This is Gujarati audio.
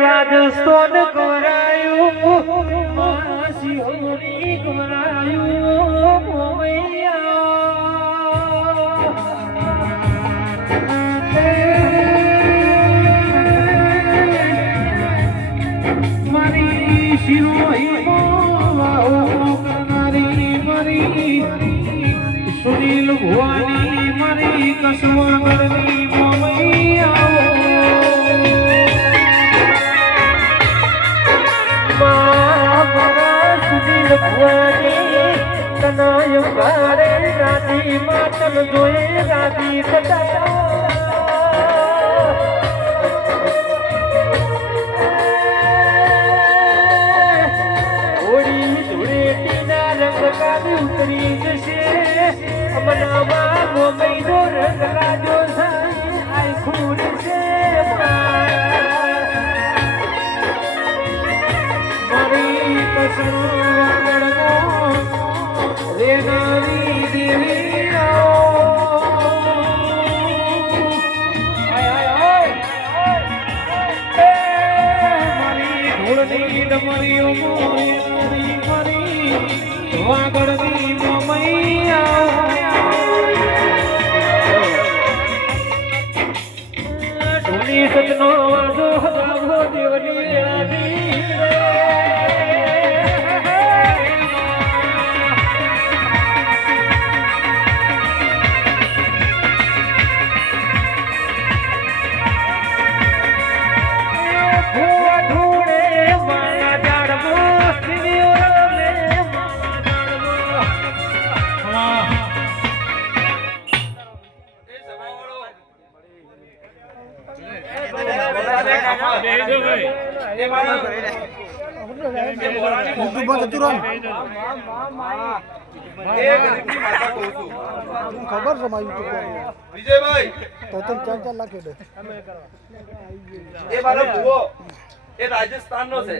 રાજસ્થાન કરાયું શિહોરી કરાયું મારી શિરોહી કરનારી મારી. સુનિલ ભુવાની મારી કસવાગરની મોમૈયા ઉતરી જશે. અમનામાં મોમૈનો રંગ લાજો સાઈ આઈ ખુરશે મારી કસરો રે નારી દેવી મારી ઢોળની ડમરીઓ મોરી મારી વાગડની મમૈયા ઢોલી સતનો ખબર છે મારી વિજયભાઈ. તો તને ચાર ચાર લાખ દે. એ મારો ભૂવો. એ રાજસ્થાન નો છે.